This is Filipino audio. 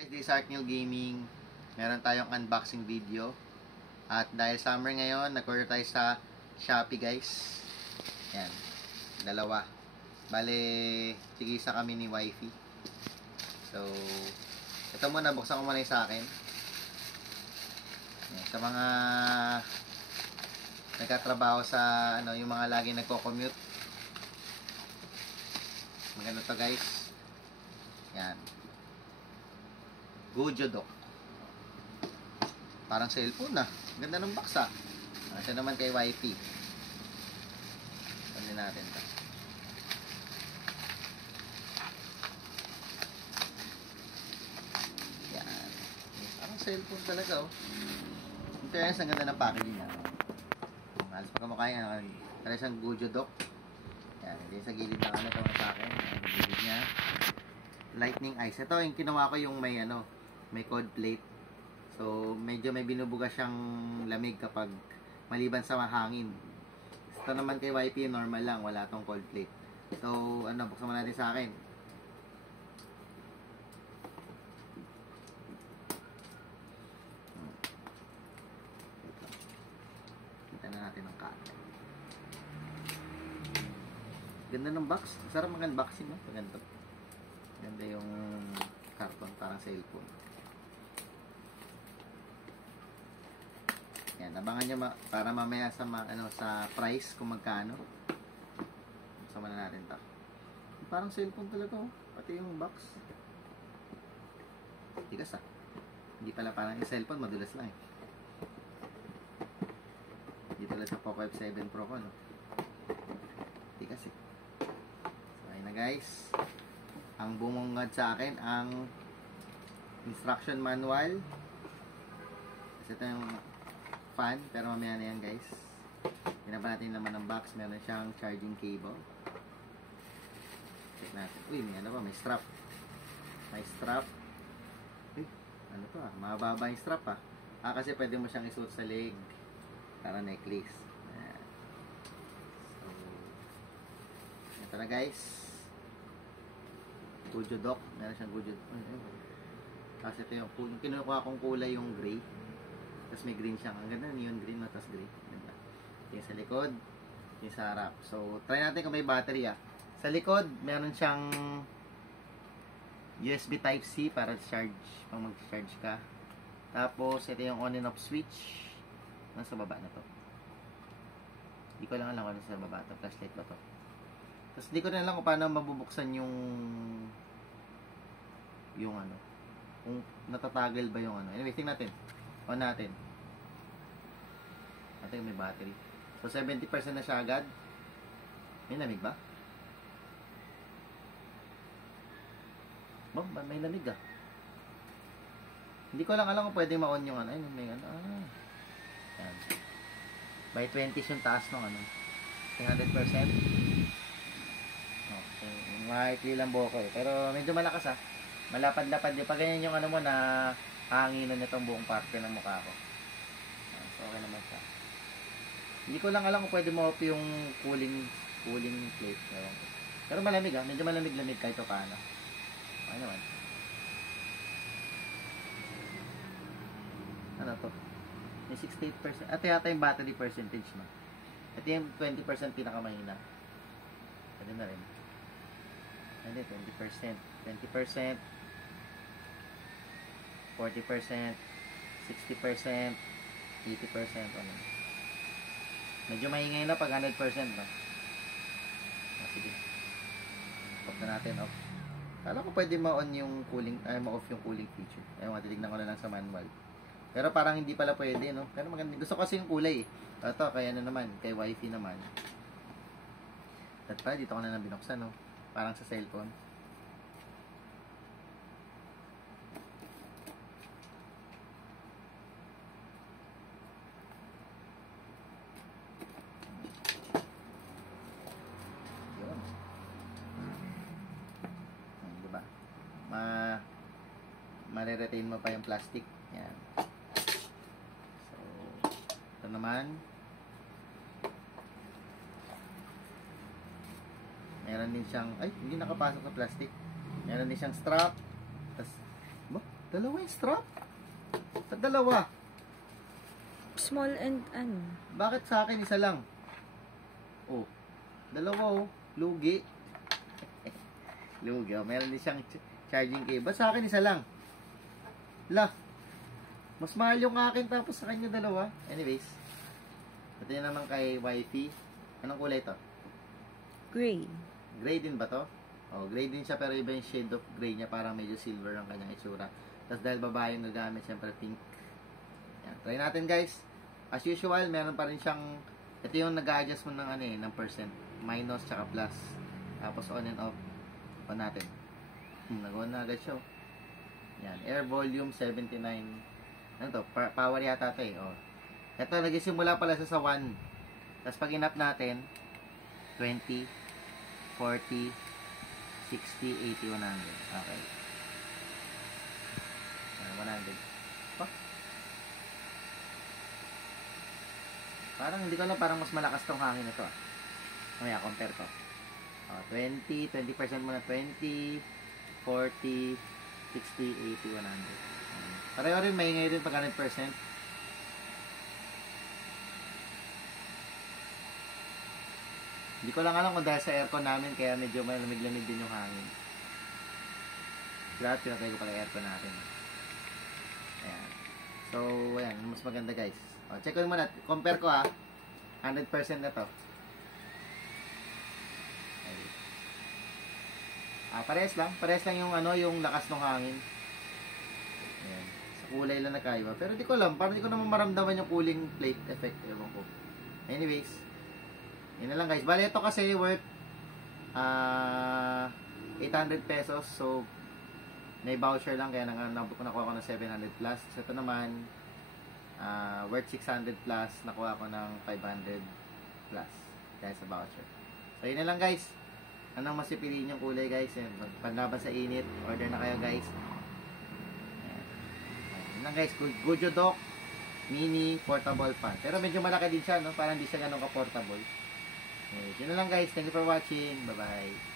Guys, this is Arkneil Gaming. Meron tayong unboxing video. At dahil summer ngayon, nag-order tayo sa Shopee guys. Yan. Dalawa. Bale, tigisa kami ni wifey. So, ito muna, buksan ko muna yung sa akin. Yan. Sa mga nagkatrabaho sa, yung mga laging nagko-commute. Maganda to guys. Yan. Gojodok. Parang cellphone na. Ganda ng box ah. Ito naman kay wifey. Pwede natin ito. Yan. Parang cellphone talaga oh. In fairness, ang ganda ng packaging niya. Halos pagkamukha yan. Parang isang Gojodok. Yan. Hindi sa gilid ng ito sa akin. Ang gilid niya. Lightning eyes. Ito yung kinuha ko yung may may cold plate. So, medyo may binubuga siyang lamig kapag maliban sa hangin. Ito naman kay YP, normal lang. Wala tong cold plate. So, buksan mo natin sa akin. Kita na natin ang camera. Ganda ng box. Sarap mag-unboxing, no? Ganda. Ganda yung karton, parang cellphone. Yan, abangan nyo para mamaya sa sa price kung magkano. Sama na natin ta. Parang cellphone talaga oh. Pati yung box. Tigas ah. Hindi pala parang yung cellphone, madulas lang eh. Hindi pala sa Poco F7 Pro ko, no? Tigas eh. So, ayun na guys. Ang bumungad sa akin ang instruction manual. Kasi ito yung fan, pero mamaya na yan guys. Pinaba natin naman ng box. Meron siyang charging cable. Check natin. Uy, may strap. May strap. Uy, ano to ah? Mababa yung strap ah. Kasi pwede mo siyang isuot sa leg. Para necklace. Ayan. So, ito na guys. Gojodok. Meron siyang Gojodok. Kasi ito yung kinukuha kong kulay yung gray. Tapos may green siya. Ang ganda, neon green na, tapos gray. Ganda. Yung sa likod, yung sa harap. So, try natin kung may battery ah. Sa likod, meron siyang USB Type-C para charge, pang mag-charge ka. Tapos, ito yung on and off switch. Nasa baba na to. Hindi ko lang alam kung nasa baba to. Flashlight ba to? Tapos, hindi ko na alam kung paano mabubuksan yung kung natatagal ba yung Anyway, tingnan natin. On natin. Natin may battery. So, 70% na siya agad. May lamig ba? May lamig ah. Hindi ko lang alam kung pwede ma-on yung Ayun, may Yan. By 20 yung taas ng 100%. Okay. Maikli lang buhok ko eh. Pero medyo malakas ah. Malapad-lapad yung pag ganyan yung mo na hanginan nitong buong parte ng mukha ko. So, okay naman siya. Hindi ko lang alam kung pwede mo off yung cooling plate. Pero malamig ah. Medyo malamig-lamig kahit o paano. Okay naman. Ano to? May 68%. At yata yung battery percentage no? At yung 20% pinakamahina. Pwede na rin. Hindi, 20%. 20%. 40%, 60%, 80%, Medyo maingay na pag 100%, no? Sige. Off na natin, off. Kala ko pwede ma-on yung cooling, ma-off yung cooling feature. Ayun, titignan ko na lang sa manual. Pero parang hindi pala pwede, no? Pero maganda. Gusto ko kasi yung kulay, eh. Ito, kaya naman, kay wifey naman. At pala, dito ko na binuksan, no? Parang sa cellphone. Diba? Mare-retain mo pa yung plastic. Yan. So, ito naman. Meron din siyang, hindi nakapasok sa plastic. Meron din siyang strap. Tapos, Dalawa yung strap? Sa dalawa. Small and ano. Bakit sa akin isa lang? Oh, dalawa oh. Lugi. Lugi oh. Meron din siyang charging cable. Ba't sa akin isa lang? La. Mas mahal yung akin tapos sa kanya dalawa. Anyways. Ito yun naman kay wifey. Anong kulay to? Gray. Gray din ba to? Oh, gray din siya pero iba yung shade of gray niya. Parang medyo silver ang kanyang itsura. Tapos dahil babae yung gagamit, syempre pink. Yan. Try natin guys. As usual, meron pa rin siyang, ito yung nag-a-adjust mo ng ano eh, ng percent. Minus tsaka plus. Tapos on and off. On natin. Nag-on na agad siya. Oh. Yan. Air volume 79. Ano to? Power yata ito eh. Oh. Ito, nagsimula pala siya sa 1. Tapos pag in-up natin, 20, 40, 60, 80, 100. Okay. 100. Oh. Parang hindi ko alam, parang mas malakas tong hangin na to. Mamaya, compare ko. 20% muna, 20, 40, 60, 80, 100. Pareho rin, maingay rin pag 100%. Hindi ko lang alam kung dahil sa aircon namin, kaya medyo may lamig-lamig din yung hangin. Grabe, pinatay ko pala aircon natin. Ayan. So, ayan, mas maganda guys. Check ko muna, compare ko 100% na to. Parehas lang yung ano, yung lakas ng hangin. Ayan. Sa kulay lang nagkaiba. Pero di ko alam, parang di ko naman maramdaman yung cooling plate effect. Ewan ko. Anyways, yun na lang guys. Bali, ito kasi worth 800 pesos. So, may voucher lang. Kaya nakuha ko ng 700 plus. So, ito naman, worth 600 plus. Nakuha ko ng 500 plus. Dahil sa voucher. So, yun na lang guys. Anong mas pipiliin yung kulay guys? Panlaban sa init. Order na kayo guys. Ayan. Yun lang guys. Gojo Dock Mini Portable Fan. Pero medyo malaki din siya, no? Parang hindi siya ganun ka-portable. Okay. Yun na lang guys. Thank you for watching. Bye-bye.